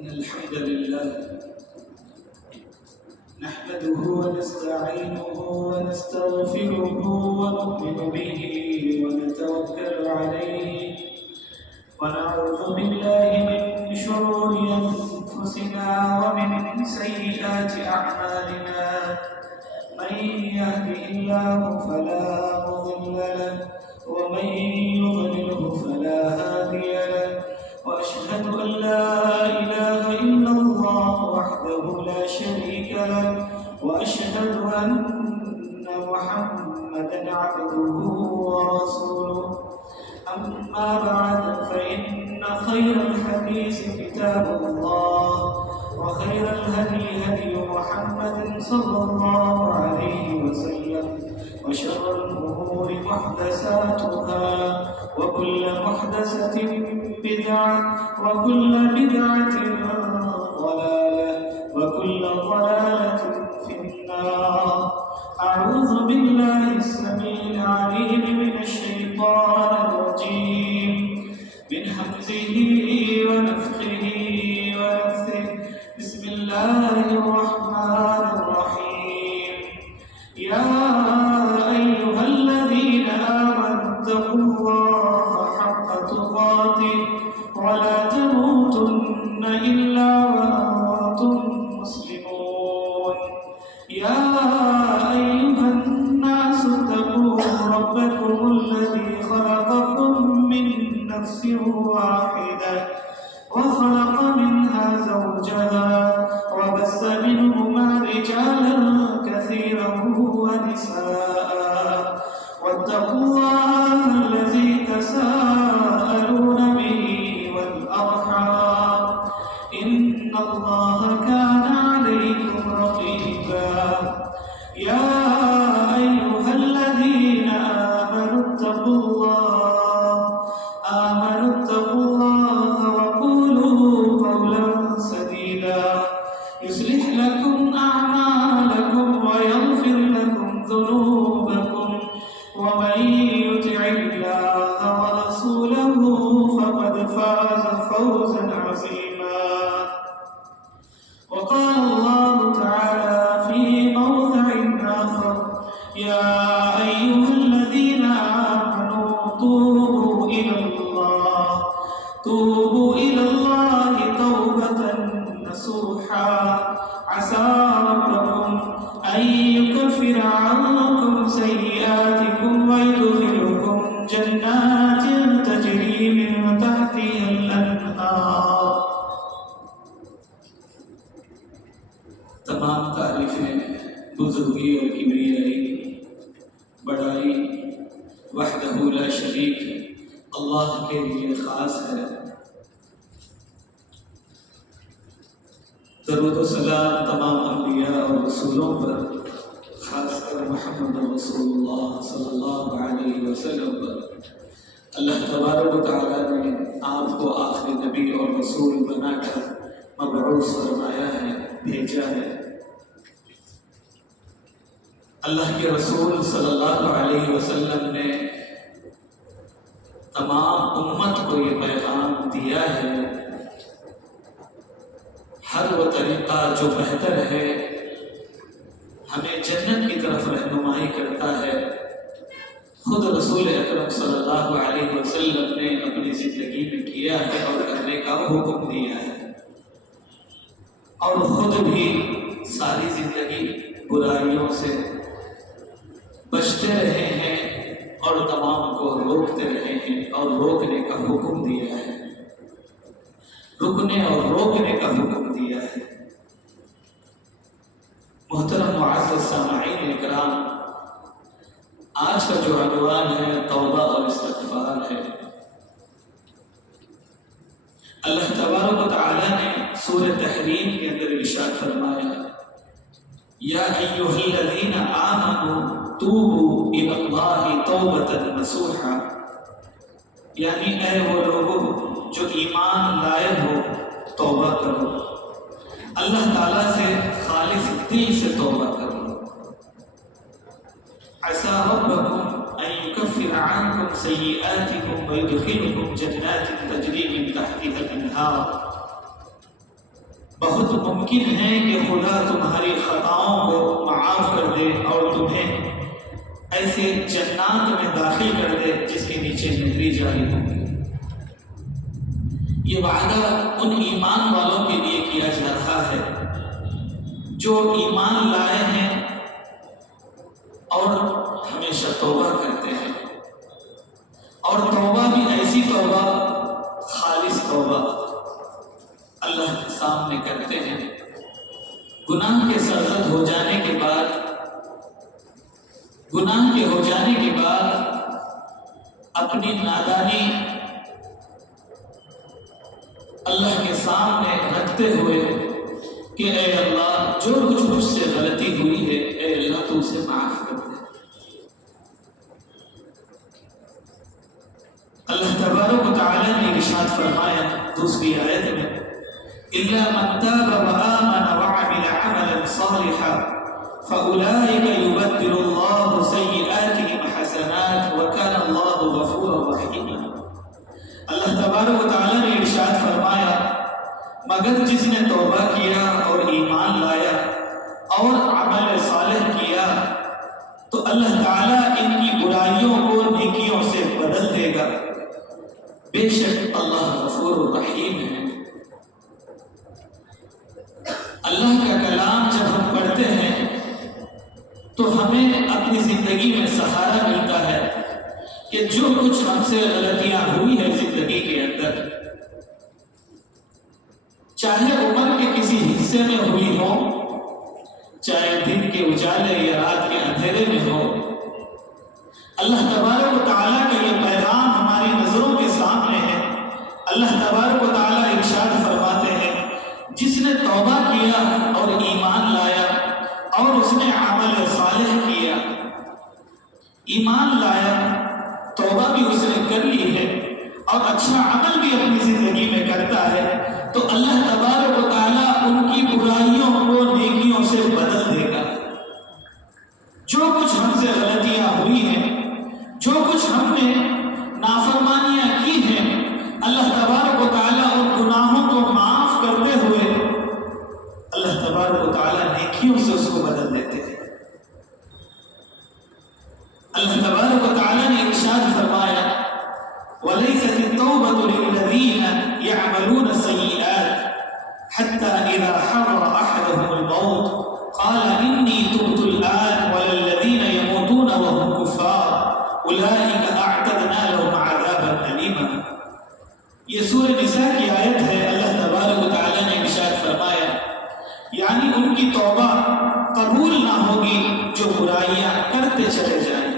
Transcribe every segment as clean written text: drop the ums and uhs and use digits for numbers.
إن الحمد لله نحمده ونستعينه ونستغفره ونؤمن به ونتوكل عليه ونعوذ بالله من شرور أنفسنا ومن سيئات أعمالنا من يهده الله فلا مضل له ومن يضلله فلا هادي له وأشهد أن لا إله إلا الله وحده لا شريك له وأشهد أن محمدا عبده ورسوله. أما بعد فإن خير الحديث كتاب الله وخير الهدي هدي محمد صلى الله عليه وسلم وشر الأمور محدثاتها وكل محدثة بدعة وكل بدعة ضلالة وكل ضلالة في النار. أعوذ بالله السميع العليم من الشيطان الرجيم من همزه ونفخه ونفثه. بسم الله الرحمن الرحيم. يا أيها الذين آمنوا اتقوا الله حق تقاته ولا تموتن إلا وأنتم مسلمون. يا أيها الناس اتقوا ربكم الذي خلقكم من نفس واحدة وخلق منها زوجها وبث منهما رجالا كثيرا ونساء واتقوا الله الذي تساءلون به والأرحام إن الله كان عليكم رقيبا. يا أيها الذين آمنوا اتقوا الله وقولوا قولا سديدا يصلح لكم أعمالكم ويغفر لكم ذنوبكم ومن يطع الله ورسوله فقد فاز فوزا عظيما. وقال الله تعالى في موضع آخر: يا أيها الذين آمنوا توبوا إلى الله توبة نصوحا عسى ربكم أن يكفر عنكم سيئاتكم ويدخلكم جنات تجري من تحتها الأنهار. تمام تعریفیں بزرگی اور کبریائی بڑائی وحدہ لا شریک اللہ کے لیے خاص ہے. درود و سلام تمام انبیاء اور رسولوں پر، خاص کر محمد رسول اللہ صلی اللہ علیہ وسلم پر. اللہ تبارک و تعالیٰ نے آپ کو آخری نبی اور رسول بنا کر مبعوث فرمایا ہے، بھیجا ہے. اللہ کے رسول صلی اللہ علیہ وسلم نے تمام امت کو یہ پیغام دیا ہے. ہر وہ طریقہ جو بہتر ہے، ہمیں جنت کی طرف رہنمائی کرتا ہے، خود رسول اکرم صلی اللہ علیہ وسلم نے اپنی زندگی میں کیا ہے اور کرنے کا حکم دیا ہے، اور خود بھی ساری زندگی برائیوں سے بچتے رہے ہیں اور تمام کو روکتے رہے ہیں اور روکنے کا حکم دیا ہے، رکنے اور روکنے کا حکم دیا ہے. محترم معزز سامعین اکرام، آج کا جو عنوان ہے توبہ اور استغفار ہے. اللہ تبارک و تعالی نے سورہ تحریم کے اندر ارشاد فرمایا: یا ایھا الذین آمنوا توبوا الی اللہ توبۃ نصوحا، یعنی اے وہ لوگوں جو ایمان لائے ہو، توبہ کرو، اللہ تعالیٰ سے خالص دل سے توبہ کرو. عسى ربكم أن يكفر عنكم سيئاتكم ويدخلكم جنات تجري من تحتها الأنهار. بہت ممکن ہے کہ خدا تمہاری خطاؤں کو معاف کر دے اور تمہیں ایسے جنات میں داخل کر دے جس کے نیچے نہری جاری ہوں. یہ وعدہ ان ایمان والوں کے لیے کیا جا رہا ہے جو ایمان لائے ہیں اور ہمیشہ توبہ کرتے ہیں، اور توبہ بھی ایسی توبہ، خالص توبہ اللہ کے سامنے کرتے ہیں. گناہ کے سرزد ہو جانے کے بعد گناہ کے ہو جانے کے بعد اپنی نادانی اللہ کے سامنے رکھتے ہوئے کہ اے اللہ جو کچھ مجھ سے غلطی ہوئی ہے اے اللہ تو اسے معاف کر دے۔ اللہ تبارک و تعالی نے ارشاد فرمایا دوسری آیت میں إِلَّا مَنْ تَابَ وَآمَنَ وَعَمِلَ عَمَلًا صَالِحًا فَأُولَٰئِكَ يُبَدِّلُ اللَّهُ سَيِّئَاتِهِمْ حَسَنَاتٍ وَكَانَ اللَّهُ غَفُورًا رَحِيمًا۔ اللہ تبارک و تعالی نے ارشاد فرمایا مگر جس نے توبہ کیا اور ایمان لایا اور عمل صالح کیا تو اللہ تعالیٰ ان کی برائیوں کو نیکیوں سے بدل دے گا، بے شک اللہ غفور رحیم ہے۔ اللہ کا کلام جب ہم پڑھتے ہیں تو ہمیں اپنی زندگی میں سہارا ملتا ہے کہ جو کچھ ہم سے غلطیاں ہوئی ہیں زندگی کے اندر، چاہے عمر کے کسی حصے میں ہوئی ہو، چاہے دن کے اجالے یا رات کے اندھیرے میں ہو، اللہ تبارک و تعالیٰ کا یہ پیغام ہماری نظروں کے سامنے ہے۔ اللہ تبارک و تعالیٰ ارشاد فرماتے ہیں جس نے توبہ کیا اور ایمان لایا اور اس نے عمل صالح کیا، ایمان لایا توبہ بھی اس نے کر لی ہے اور اچھا عمل بھی اپنی زندگی میں کرتا ہے تو اللہ تبارک و تعالیٰ ان کی برائیوں کو نیکیوں سے بدل دے گا۔ جو کچھ ہم سے غلطیاں ہوئی ہیں، جو کچھ ہم نے نافرمانیاں کی ہیں، اللہ تبارک و تعالیٰ ان گناہوں کو معاف کرتے ہوئے اللہ تبارک و تعالیٰ نیکیوں سے اس کو بدل دیتے ہیں۔ اللہ تبارک و تعالیٰ نے ارشاد فرمایا وَلَيْسَتِ التَّوْبَةُ لِلَّذِينَ يَعْمَلُونَ السَّيِّئَاتِ حَتَّى إِذَا حَضَرَ أَحَدَهُمُ الْمَوْتُ قَالَ إِنِّي تُبْتُ الْآنَ وَلَا الَّذِينَ يَمُوتُونَ وَهُمْ كُفَّارٌ أُولَئِكَ أَعْتَدْنَا لَهُمْ عَذَابًا أَلِيمًا۔ یہ سورہ نساء کی آیت ہے۔ اللہ تبارک و تعالیٰ نے ارشاد فرمایا یعنی ان کی توبہ قبول نہ ہوگی جو برائیاں کرتے چلے جائیں،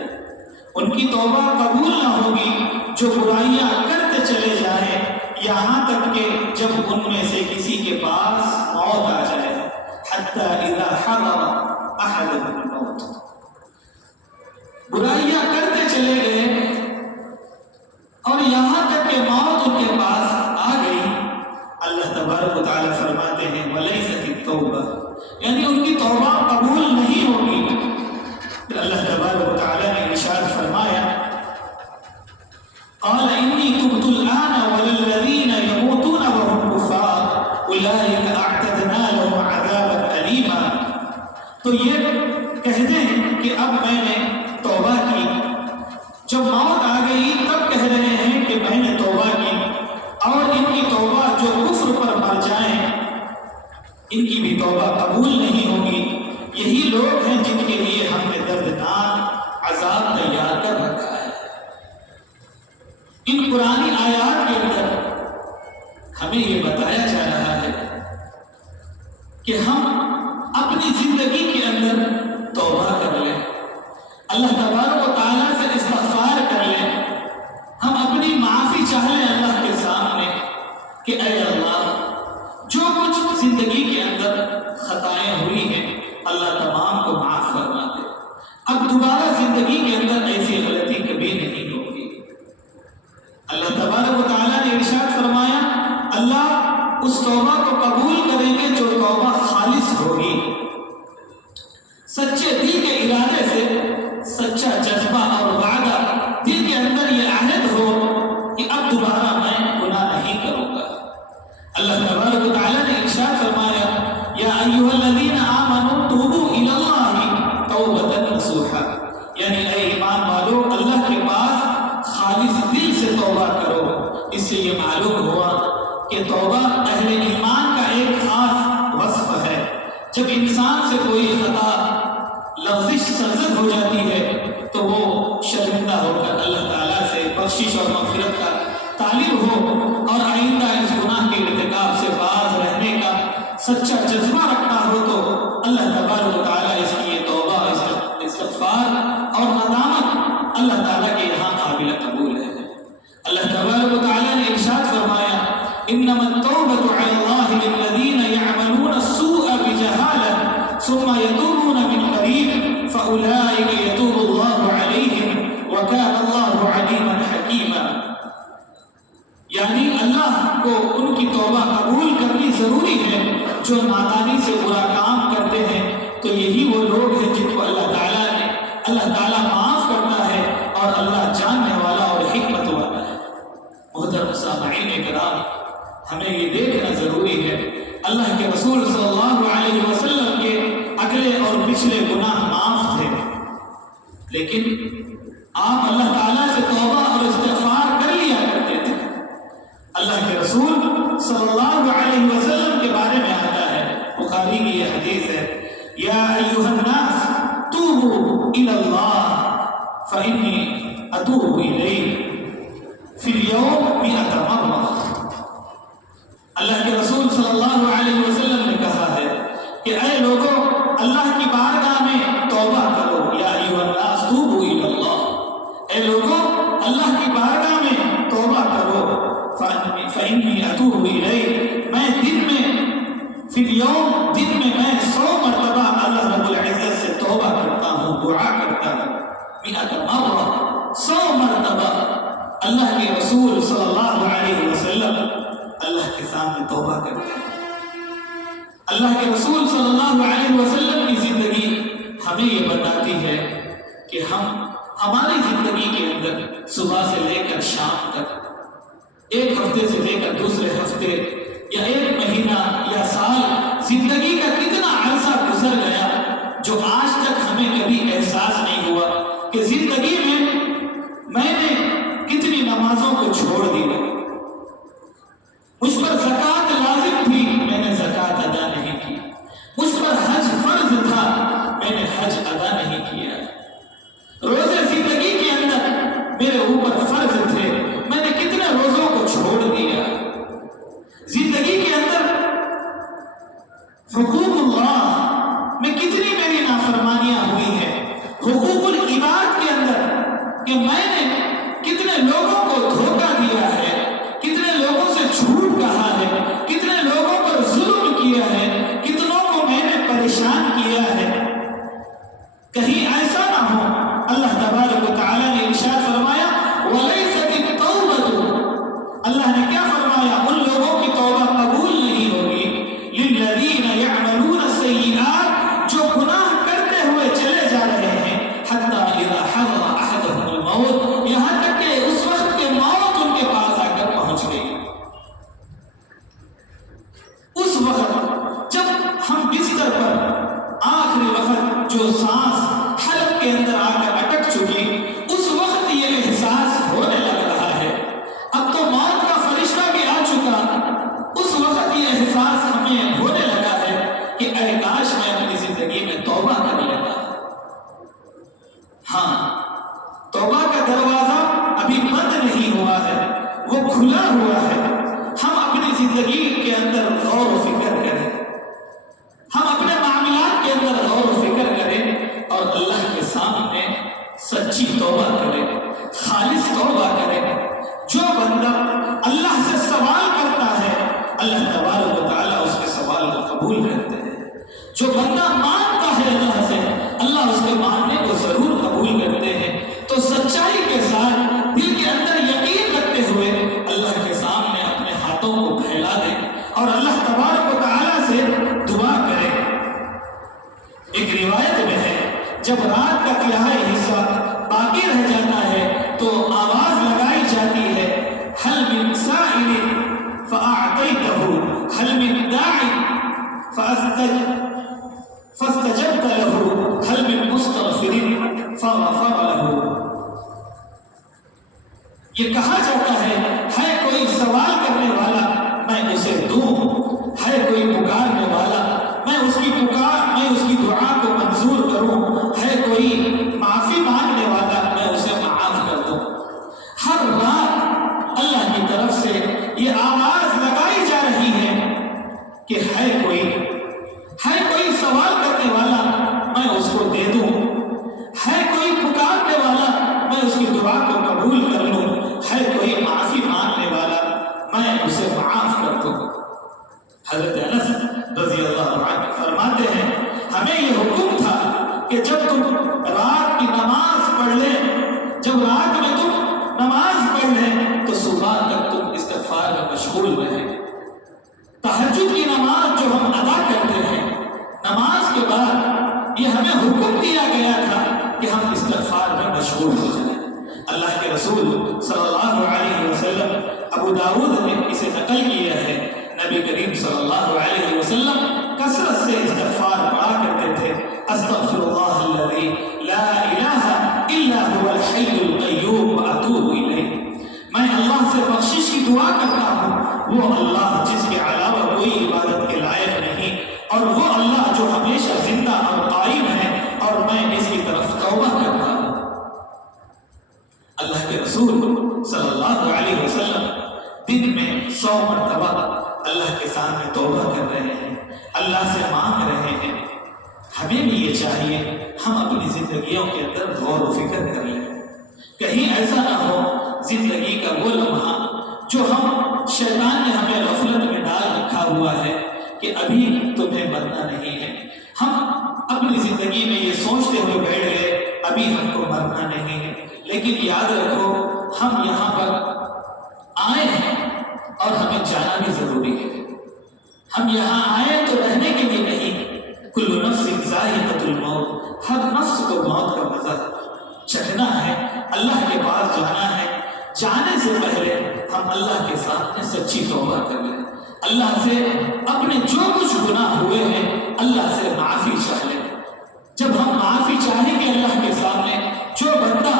ان کی توبہ قبول نہ ہوگی جو برائیاں کرتے چلے جائیں یہاں تک کہ جب ان میں سے کسی کے پاس موت آ جائے، حتی اذا حضر احدهم الموت، برائیاں کرتے چلے گئے اور یہاں تک کہ موت ان کے پاس آ گئی۔ اللہ تبارک و تعالیٰ فرماتے ہیں وَلَيْسَتِ التَّوْبَةُ یعنی ان کی توبہ قبول نہیں ہوگی۔ اللہ تبارک و تعالیٰ نے ارشاد فرمایا قَالَ إِنِّي تُبْتُ الْآنَ وَلَا الَّذِينَ يَمُوتُونَ وَهُمْ كُفَّارٌ أُولَئِكَ أَعْتَدْنَا لَهُمْ عَذَابًا أَلِيمًا۔ تو یہ کہہ دیں کہ اب میں نے توبہ کی، جب موت آ گئی تب کہہ رہے ہیں کہ میں نے توبہ کی، اور ان کی توبہ جو کفر پر مر جائیں ان کی بھی توبہ قبول نہیں ہوگی۔ یہی لوگ ہیں جن کے لیے ہم نے دردناک عذاب تیار کر رکھا ہے۔ ان قرآنی آیات کے اندر ہمیں یہ بتایا جا رہا ہے کہ ہم اپنی زندگی کے اندر توبہ کر لیں، اللہ تبارک و تعالیٰ سے استغفار کر لیں، ہم اپنی معافی چاہ لیں اللہ کے سامنے کہ اے اللہ جو کچھ زندگی کے اندر خطائیں ہوئی ہیں اللہ تمام کو معاف فرما دے، اب دوبارہ زندگی کے اندر ایسی غلطی کبھی نہیں ہوگی۔ اللہ تبارک و تعالیٰ نے ارشاد فرمایا اللہ اس توبہ کو قبول کریں گے جو توبہ خالص ہوگی، سچے دل کے ارادے سے، سچا جذبہ اور وعدہ، دل کے اندر یہ عہد ہو کہ اب دوبارہ میں گناہ نہیں کروں گا۔ اللہ تبارک و تعالیٰ نے ارشاد فرمایا یا ایھا الذین آمنوا توبوا الی اللہ توبۃ نصوحا، یعنی اے ایمان والو اللہ کے پاس خالص دل سے توبہ کرو۔ اس سے یہ معلوم ہوا کہ توبہ اہل ایمان کا ایک خاص وصف ہے۔ جب انسان سے کوئی خطا لغزش سرزد ہو جاتی ہے تو وہ شرمندہ ہو کر اللہ تعالیٰ سے بخشش اور مغفرت کا طالب ہو اور آئندہ اس گناہ کے ارتکاب سے باز رہنے کا سچا جذبہ رکھتا ہو تو اللہ تبارک و تعالیٰ اس کی یہ توبہ، استغفار اور اللہ تعالیٰ کے یہاں قابل قبول ہے۔ اللہ تبارک و تعالیٰ نے ارشاد فرمایا انما التوبۃ علی اللہ للذین یعملون السوء بجہالۃ ثم یتوبون من قریب فاولئک یتوب اللہ علیہم وکان اللہ علیما حکیما۔ یعنی اللہ کو ان کی توبہ قبول کرنی ضروری ہے جو نادانی سے برا کام کرتے ہیں، تو یہی وہ لوگ ہیں جن کو اللہ تعالیٰ معاف کرتا ہے، اور اللہ جاننے والا اور حکمت والا ہے۔ محترم سامعین کرام، ہمیں یہ دیکھنا ضروری ہے اللہ کے رسول صلی اللہ علیہ وسلم کے اگلے اور پچھلے گناہ معاف تھے، لیکن آپ اللہ تعالیٰ سے توبہ اور استغفار کر لیا کرتے تھے۔ اللہ کے رسول صلی اللہ علیہ وسلم کے بارے میں آتا ہے، بخاری کی یہ حدیث ہے، یا ایھا الناس توبوا الی اللہ فانی اتوب الیہ فی اليوم 100 مرہ۔ اللہ کے رسول صلی اللہ علیہ وسلم نے کہا ہے کہ اے لوگوں، اللہ کی بارگاہ میں توبہ کرو، یا ایھا الناس توبوا الی اللہ، اے لوگوں اللہ کی بارگاہ میں توبہ کرو، فانی اتوب الیہ، میں دن میں فی اليوم، دن میں 100 مرتبہ اللہ رب العزت سے توبہ کرتا ہوں، دعا کرتا ہوں، 100 مرہ، 100 مرتبہ اللہ کے رسول صلی اللہ علیہ وسلم اللہ کے سامنے توبہ کرتے ہیں۔ اللہ کے رسول صلی اللہ علیہ وسلم کی زندگی ہمیں یہ بتاتی ہے کہ ہماری زندگی کے اندر صبح سے لے کر شام تک، ایک ہفتے سے لے کر دوسرے ہفتے، یا ایک مہینہ یا سال، زندگی کا کتنا عرصہ گزر گیا جو آج تک ہمیں کبھی احساس نہیں ہوا کہ زندگی میں نے کتنی نمازوں کو چھوڑ دیا، مجھ پر زکوٰۃ لازم تھی، میں نے زکوٰۃ ادا نہیں کی، مجھ پر حج فرض تھا، میں نے حج ادا نہیں کیا، روزے زندگی کے اندر میرے اوپر فرض تھے، میں نے کتنے روزوں کو چھوڑ دیا، زندگی کے اندر حقوق اللہ میں کتنی میری نافرمانیاں ہوئی ہیں، حقوق العباد کے اندر کہ میں نے کتنے لوگوں کو دھوکہ دیا ہے، کتنے لوگوں سے جھوٹ کہا ہے، کتنے لوگوں پر ظلم کیا ہے، کتنوں کو میں نے پریشان کیا ہے۔ کہیں ایسا نہ ہو، اللہ تبارک و تعالیٰ نے ارشاد فرمایا وَلَيْسَتِ التَّوْبَةُ، اللہ نے کیا فرمایا؟ ان لوگوں کی توبہ قبول نہیں ہوگی، لِلَّذِينَ يَعْمَلُونَ السَّيِّئَاتِ، جو گناہ کرتے ہوئے چلے جا رہے ہیں، حَتَّى إِذَا حَضَرَ أَحَدَهُمُ الْمَوْتُ، یہاں تک کہ اس وقت کے موت ان کے پاس آ کر پہنچ گئی۔ اس وقت جب ہم بستر پر آخری وقت جو سانس حلق کے اندر آ کر اٹک چکی، اس وقت یہ احساس ہونے لگ رہا ہے، اب تو موت کا فرشتہ بھی آ چکا، اس وقت یہ احساس ہمیں ہونے لگا ہے کہ اے کاش میں اپنی زندگی میں توبہ کر لیتا۔ ہاں، توبہ کا دروازہ ابھی بند نہیں ہوا ہے، وہ کھلا ہوا ہے۔ ہم اپنی زندگی کے اندر غور و فکر کریں، ہم اپنے معاملات کے اندر غور و فکر کریں، اور اللہ کے سامنے سچی توبہ کریں، خالص توبہ کریں۔ جو بندہ اللہ سے سوال کرتا ہے، اللہ تبارک و تعالیٰ اس کے سوال کو قبول کرتے ہیں۔ جو بندہ مانتا ہے اللہ سے، اللہ اس کے ماننے کو ضرور قبول کرتے ہیں۔ تو سچائی کے ساتھ دل کے اندر یقین رکھتے ہوئے اللہ کے سامنے اپنے ہاتھوں کو پھیلا دیں اور اللہ تبارک و تعالیٰ سے دعا کریں۔ ایک روایت میں ہے، جب رات کا تہائی حصہ باقی رہ جاتا ہے تو آواز لگائی جاتی ہے، حل من سائل فأعطیتہ، حل من داع فاستجبت له، حل من مستغفر فغفر له۔ یہ کہا جاتا ہے کوئی سوال کرنے والا میں اسے دوں، ہے کوئی پکارنے والا میں اس کی دعا کو منظور کروں، ہے کوئی معافی مانگنے والا میں اسے معاف کر دوں۔ ہر رات اللہ کی طرف سے یہ آواز لگائی جا رہی ہے کہ ہے کوئی سوال کرنے والا میں اس کو دے دوں، ہے کوئی پکارنے والا میں اس کی اسے معاف کر دوں۔ حضرت انس رضی اللہ عنہ فرماتے ہیں ہمیں یہ حکم تھا کہ جب تم رات کی نماز پڑھ لیں، جب رات میں تم نماز پڑھ لیں تو صبح تک تم استغفار میں مشغول رہیں۔ تہجد کی نماز جو ہم ادا کرتے ہیں، نماز کے بعد یہ ہمیں حکم دیا گیا تھا کہ ہم استغفار میں مشغول ہو جائیں۔ اللہ کے رسول صلی اللہ علیہ وسلم، ابو داؤد نے اسے نقل کیا ہے، نبی کریم صلی اللہ علیہ وسلم کثرت سے استغفار پڑھا کرتے تھے۔ استغفر اللہ الذی لا الہ الا هو الحی القیوم واتوب الیہ، میں اللہ سے بخشش کی دعا کرتا ہوں، وہ اللہ جس کے علاوہ کوئی عبادت کے لائق نہیں، اور وہ اللہ جو ہمیشہ زندہ اور قائم ہے، اور میں اس کی طرف توبہ کرتا ہوں۔ اللہ کے رسول صلی اللہ علیہ وسلم دن میں 100 مرتبہ اللہ کے سامنے توبہ کر رہے ہیں، اللہ سے مانگ رہے ہیں۔ ہمیں بھی یہ چاہیے ہم اپنی زندگیوں کے اندر غور و فکر کر لیں، کہیں ایسا نہ ہو زندگی کا وہ لمحہ جو ہم شیطان نے ہمیں غفلت میں ڈال رکھا ہوا ہے کہ ابھی تمہیں مرنا نہیں ہے، ہم اپنی زندگی میں یہ سوچتے ہوئے بیٹھ گئے ابھی ہم کو مرنا نہیں ہے۔ لیکن یاد رکھو ہم یہاں پر آئے ہیں اور ہمیں جانا بھی ضروری ہے۔ ہم یہاں آئے تو رہنے کے لیے نہیں، کل نفس ذائقۃ الموت، ہر نفس کو موت کا مزہ چکھنا ہے، اللہ کے پاس جانا ہے۔ جانے سے پہلے ہم اللہ کے سامنے سچی توبہ کر لیں، اللہ سے اپنے جو کچھ گناہ ہوئے ہیں اللہ سے معافی چاہ لیں۔ جب ہم معافی چاہیں گے اللہ کے سامنے، جو بندہ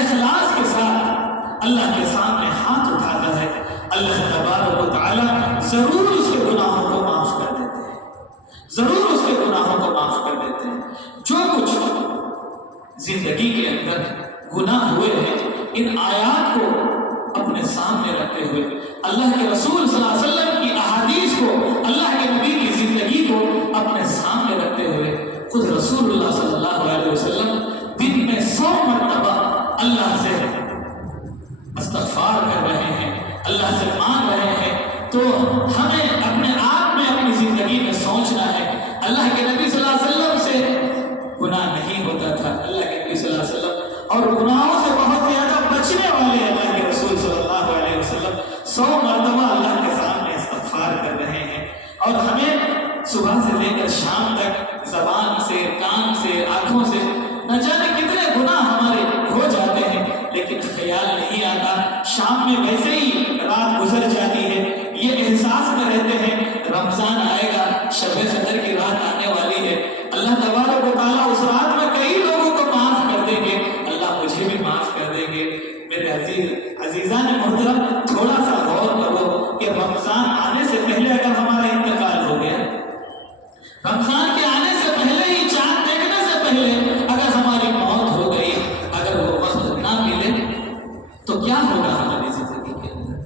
اخلاص کے ساتھ اللہ کے سامنے ہاتھ اٹھاتا ہے، اللہ تبارک و تعالی ضرور اس کے گناہوں کو معاف کر دیتے ہیں، ضرور اس کے گناہوں کو معاف کر دیتے ہیں۔ جو کچھ زندگی کے اندر گناہ ہوئے ہیں، ان آیات کو اپنے سامنے رکھتے ہوئے، اللہ کے رسول صلی اللہ علیہ وسلم کی احادیث کو، اللہ کے نبی کی زندگی کو اپنے سامنے رکھتے ہوئے، خود رسول اللہ صلی اللہ علیہ وسلم دن میں 100 مرتبہ اللہ سے استغفار کر رہے ہیں، اللہ سے مانگ رہے ہیں۔ تو ہمیں اپنے آپ میں اپنی زندگی میں سوچنا ہے، اللہ کے نبی صلی اللہ علیہ وسلم سے گناہ نہیں ہوتا تھا، اللہ کے نبی صلی اللہ علیہ وسلم اور گناہوں سے بہت زیادہ بچنے والے اللہ کے رسول صلی اللہ علیہ وسلم 100 مرتبہ اللہ کے سامنے استغفار کر رہے ہیں۔ اور ہمیں صبح سے لے کر شام تک زبان سے، کان سے، آنکھوں سے نہ جانے کتنے گناہ ہمارے ہو جاتے ہیں، لیکن خیال نہیں آتا۔ شام میں ویسے ہی رات گزر جاتی ہے، یہ احساس میں رہتے ہیں رمضان آئے گا، شب قدر کی رات آنے والی ہے، اللہ تبارک و تعالیٰ اس رات میں کئی لوگوں کو معاف کر دیں گے، اللہ مجھے بھی معاف کر دیں گے۔ میرے عزیزان محترم، تھوڑا سا غور کرو کہ رمضان آنے سے پہلے اگر ہمارا انتقال ہو گیا، رمضان کے آنے سے پہلے ہی، چاند دیکھنے سے پہلے اگر ہماری موت ہو گئی، اگر وہ وقت نہ ملے تو کیا ہوگا ہماری زندگی کے اندر؟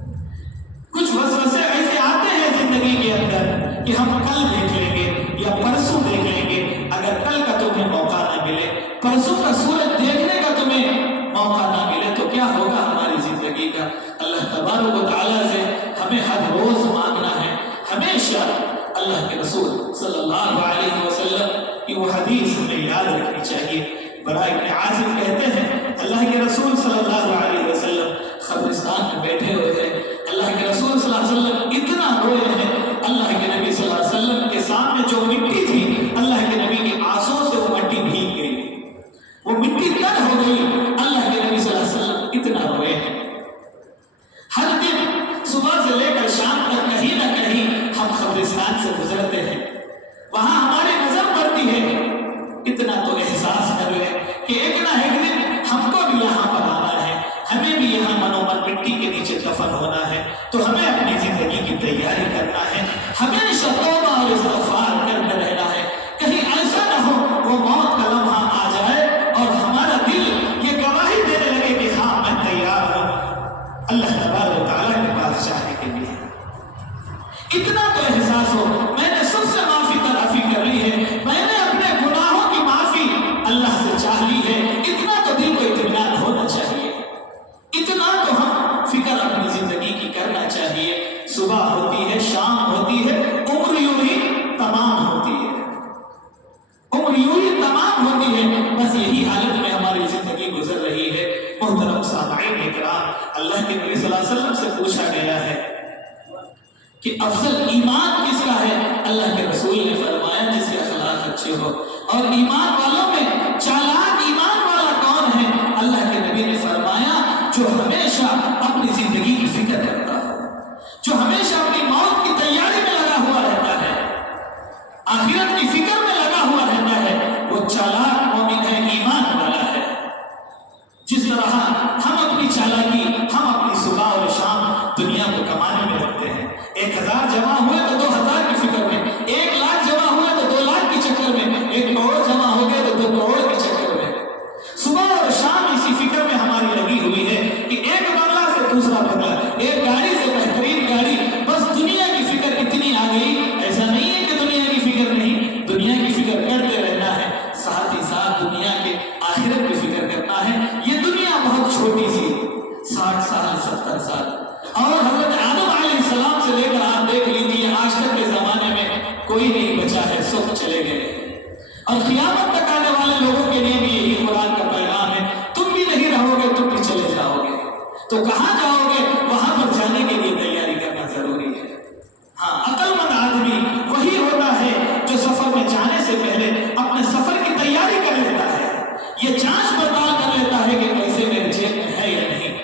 کچھ وسوسے ایسے آتے ہیں زندگی کے اندر کہ ہم کل دیکھ لیں گے یا پرسوں دیکھ لیں گے، اگر کل کا تمہیں موقع نہ ملے، پرسوں کا سورج دیکھنے کا تمہیں موقع نہ ملے تو کیا ہوگا ہماری زندگی کا؟ اللہ تبارک و تعالیٰ سے ہمیں ہر روز مانگنا ہے۔ ہمیشہ اللہ کے رسول صلی اللہ علیہ وسلم کی وہ حدیث ہمیں یاد رکھنی چاہیے۔ براء بن عازب کہتے ہیں اللہ کے رسول صلی اللہ علیہ وسلم قبرستان میں بیٹھے ہوئے ہیں، اللہ کے رسول صلی اللہ علیہ وسلم اتنا روئے ہیں، اللہ کے نبی صلی اللہ علیہ وسلم کے سامنے جو مٹی تھی، اللہ کے نبی کے آنسوں سے وہ مٹی بھیگ گئی، وہ مٹی تر ہو گئی، اللہ کے نبی صلی اللہ علیہ وسلم اتنا روئے ہیں۔ ہر دن صبح سے لے کر شام تک کہیں نہ کہیں ہم قبرستان سے گزرتے ہیں، وہاں ہماری نظر پڑتی ہے، اتنا تو احساس کر لیں کہ ایک نہ ایک دن ہم کو بھی یہاں پر آنا ہے، ہمیں بھی یہاں منومن مٹی کے نیچے دفن ہونا ہے، تو ہمیں اپنی زندگی کی تیاری کرنا ہے، ہمیشہ توبہ اور استغفار کرتے رہنا ہے۔ کہیں ایسا نہ ہو وہ موت کا لمحہ آ جائے اور ہمارا دل یہ گواہی دینے لگے کہ ہاں میں تیار ہوں اللہ تبارک و تعالیٰ کے پاس جانے کے لیے۔ اتنا تو احساس ہو میں نے سب سے معافی تلافی کر لی ہے، میں نے اپنے گناہوں کی معافی اللہ سے چاہ لی ہے، اتنا تو دل کو اطمینان ہونا چاہیے، اتنا تو ہم فکر اپنی زندگی کی کرنا چاہیے۔ محترم سامعین اکرام، اللہ کے نبی صلی اللہ علیہ وسلم سے پوچھا گیا ہے کہ افضل ایمان کس کا ہے؟ اللہ کے رسول نے فرمایا جس کے اخلاق اچھے ہو۔ اور ایمان والوں میں چالاک ایمان والا کون ہے؟ اللہ کے نبی نے فرمایا جو ہمیشہ اپنی زندگی کی فکر کرتا ہو، جو ہمیشہ اپنی موت کی تیاری میں لگا ہوا رہتا ہے، آخرت کی فکر میں لگا ہوا رہتا ہے، وہ چالاک مومن ہے، ایمان والا ہے۔ جس طرح ہم اپنی چالاکی، ہم اپنی صبح اور شام دنیا کو کمانے میں رکھتے ہیں، 1000 جمع ہوئے تو 2000 کی فکر میں، 1 لاکھ جمع ہوئے تو 2 لاکھ کی چکر میں، 1 کروڑ جمع ہو گئے تو 2 کروڑ کے چکر میں، صبح اور شام اسی فکر میں ہماری لگی ہوئی ہے کہ ایک بنگلہ سے دوسرا بنگلہ، ایک گاڑی سے بہترین گاڑی، بس دنیا کی فکر اتنی آ گئی۔ ایسا نہیں ہے کہ دنیا کی فکر نہیں، دنیا کی فکر کرتے رہنا ہے، ساتھ ہی ساتھ دنیا کے آخرت کی فکر کرنا ہے۔ یہ دنیا بہت چھوٹی سی، 60 سال 70 سال، اور حضرت آدم علیہ السلام سے لے کر آپ دیکھ لیجیے آج تک کے زمانے میں کوئی نہیں بچا ہے، سب چلے گئے، اور قیامت تک آنے والے لوگوں کے لیے بھی یہی قرآن کا پیغام ہے، تم بھی نہیں رہو گے، تم بھی چلے جاؤ گے، تو کہاں جاؤ گے؟ وہاں پر جانے کے لیے تیاری کرنا ضروری ہے۔ ہاں، عقل مند آدمی وہی ہوتا ہے جو سفر میں جانے سے پہلے اپنے سفر کی تیاری کر لیتا ہے، یہ جانچ پڑتال کر لیتا ہے کہ پیسے میرے جیب میں ہے یا نہیں،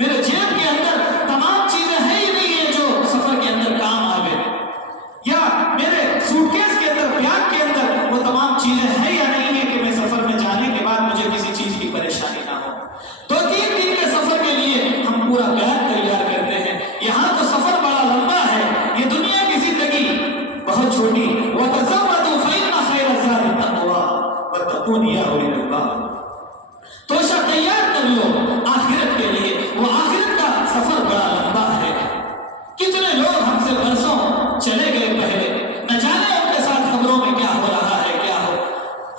میرے جیب کے اندر تمام چیزیں ہیں یا نہیں ہے جو سفر کے اندر کام آوے، یا میرے سوٹ کیس کے اندر، بیگ کے اندر وہ تمام چیزیں ہیں یا نہیں ہے کہ میں سفر میں جانے کے بعد مجھے کسی چیز کی پریشانی نہ ہو۔ 2-3 دن کے سفر کے لیے ہم پورا بیگ تیار کرتے ہیں، یہاں تو سفر بڑا لمبا ہے، یہ دنیا کی زندگی بہت چھوٹی۔ وَتَزَوَّدُوا فَإِنَّ خَيْرَ الزَّادِ التَّقْوَىٰ وَاتَّقُونِ يَا أُولِي الْأَلْبَابِ۔ تو تیار کر لو آخرت کے لیے، وہ آخرت کا سفر بڑا لمبا ہے۔ کتنے لوگ ہم سے برسوں چلے گئے پہلے، نہ جانے ان کے ساتھ خبروں میں کیا ہو رہا ہے، کیا ہو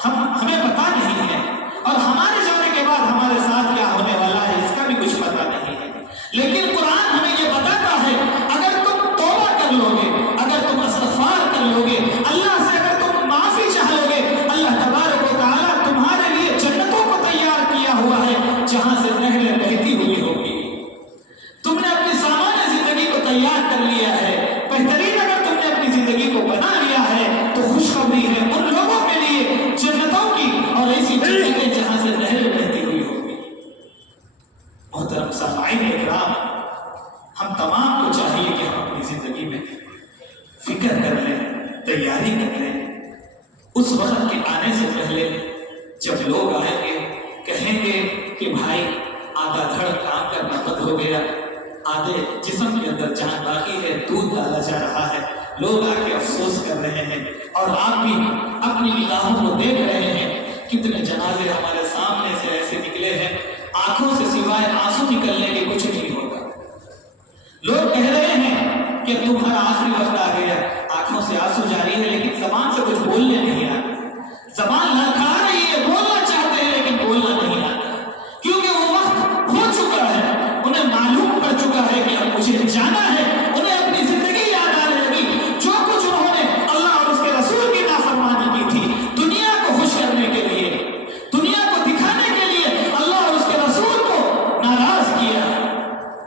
ہمیں پتا نہیں ہے، اور ہمارے جانے کے بعد ہمارے ساتھ کیا ہونے والا ہے اس کا بھی کچھ پتا نہیں ہے۔ لیکن قرآن ہمیں یہ بتاتا ہے اگر تم توبہ کر لو گے، اگر تم استغفار کر لو گے، اللہ سے اگر تم معافی چاہ لو گے، اللہ تبارک و تعالیٰ تمہارے لیے جنتوں کو تیار کیا ہوا ہے جہاں سے نہریں بہتی ہوئی ہوگی۔ تم نے اپنی سامان زندگی کو تیار کر لیا ہے، بہترین اگر تم نے اپنی زندگی کو بنا لیا ہے تو خوشخبری ہے ان لوگوں کے لیے جنتوں کی، اور ایسی جنتیں جہاں سے نہریں بہتی ہوئی ہوگی۔ محترم سامعین اکرام، ہم تمام کو چاہیے کہ ہم اپنی زندگی میں فکر کر لیں، تیاری کر لیں، اس وقت کے آنے سے پہلے جب لوگ آئیں گے کہیں گے کہ بھائی آدھا دھڑ کام کرنا بند ہو گیا، آدھے جسم کے اندر جان باقی ہے، دودھ ڈالا جا رہا ہے، لوگ آ کے افسوس کر رہے ہیں، اور آپ بھی اپنی نگاہوں کو دیکھ رہے ہیں، کتنے جنازے ہمارے سامنے سے ایسے نکلے ہیں، آنکھوں سے سوائے آنسو نکلنے کے کچھ نہیں ہوتا۔ لوگ کہہ رہے ہیں کہ تمہارا آخری وقت آ گیا، آنکھوں سے آنسو جاری ہے لیکن زبان سے کچھ بولنے نہیں آتا، زبان لڑکھا رہی ہے، بولنا چاہتے ہیں لیکن بولنا نہیں آتا، کیونکہ وہ وقت ہو چکا ہے، انہیں معلوم پڑ چکا ہے کہ اب مجھے جانا ہے، انہیں اپنی زندگی یاد آنے لگی، جو کچھ انہوں نے اللہ اور اس کے رسول کی نافرمانی کی تھی، دنیا کو خوش کرنے کے لیے، دنیا کو دکھانے کے لیے اللہ اور اس کے رسول کو ناراض کیا،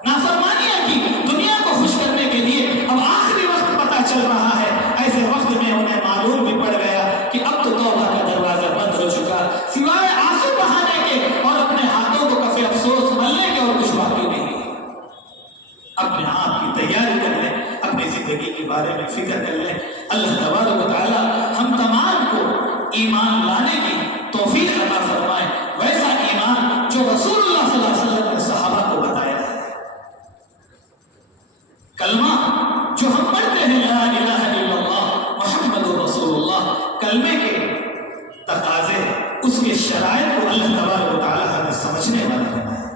نافرمانیاں کی، دنیا کو خوش کرنے کے لیے اب آخری وقت پتہ چل رہا ہے، ایسے وقت میں انہیں معلوم بھی پڑ گیا کہ اب تو توبہ کا دروازہ بند ہو چکا، سوائے آنسو بہانے کے اور اپنے ہاتھوں کو کفے افسوس ملنے کے اور کچھ باقی نہیں۔ اپنے آپ کی تیاری کر لیں، اپنی زندگی کے بارے میں فکر کر لیں۔ اللہ تبارک و تعالی ہم تمام کو ایمان لانے کی توفیق عطا فرمائے، ویسا ایمان جو رسول اللہ صلی اللہ علیہ وسلم نے صحابہ کو بتایا ہے۔ کلمہ جو ہم پڑھتے ہیں لا الہ الا اللہ محمد رسول اللہ، کلمے کے تقاضے، اس کے شرائط کو اللہ تبارک و تعالی ہمیں سمجھنے والے بنائے۔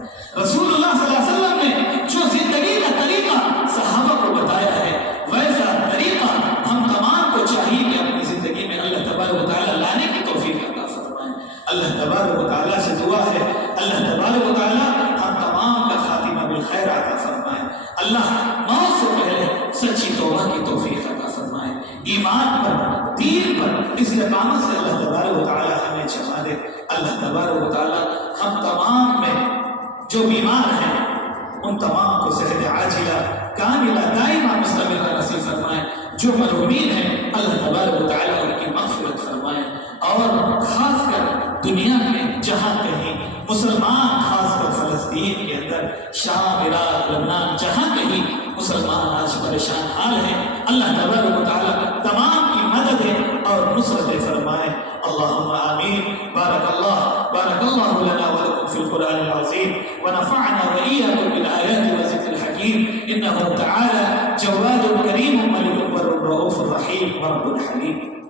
رسول اللہ صلی اللہ علیہ وسلم نے جو زندگی کا طریقہ صحابہ کو بتایا ہے، ویسا طریقہ ہم تمام کو چاہیے کہ اپنی زندگی میں اللہ تبارک و تعالی لانے کی توفیق عطا فرمائے۔ اللہ تبارک و تعالی سے دعا ہے اللہ تبارک و تعالی ہم تمام کا خاتمہ بالخیر عطا فرمائے۔ اللہ موت سے پہلے سچی توبہ کی توفیق عطا فرمائے، ایمان پر، دین پر استقامت سے اللہ تبارک و تعالی ہمیں جما دے۔ اللہ تبارک و تعالی ہم تمام میں جو بیمار ہیں ان تمام کو صحت عاجلہ کاملہ دائمہ مستمرہ نصیب فرمائیں، جو مظلومین ہیں اللہ تبارک و تعالیٰ ان کی مغفرت فرمائیں، اور خاص کر دنیا میں جہاں کہیں مسلمان، خاص کر فلسطین کے اندر، شام، عراق، لبنان، جہاں کہیں مسلمان آج پریشان حال ہیں، اللہ تبارک و تعالیٰ تمام کی مدد اور نصرت فرمائے۔ اللہم آمین۔ بارک اللہ لنا ولکم فی القرآن العظیم ونفعنا وإياكم بالآيات والذكر الحكيم إنه تعالى جواد كريم ملك بر رؤوف رحيم ورب حليم۔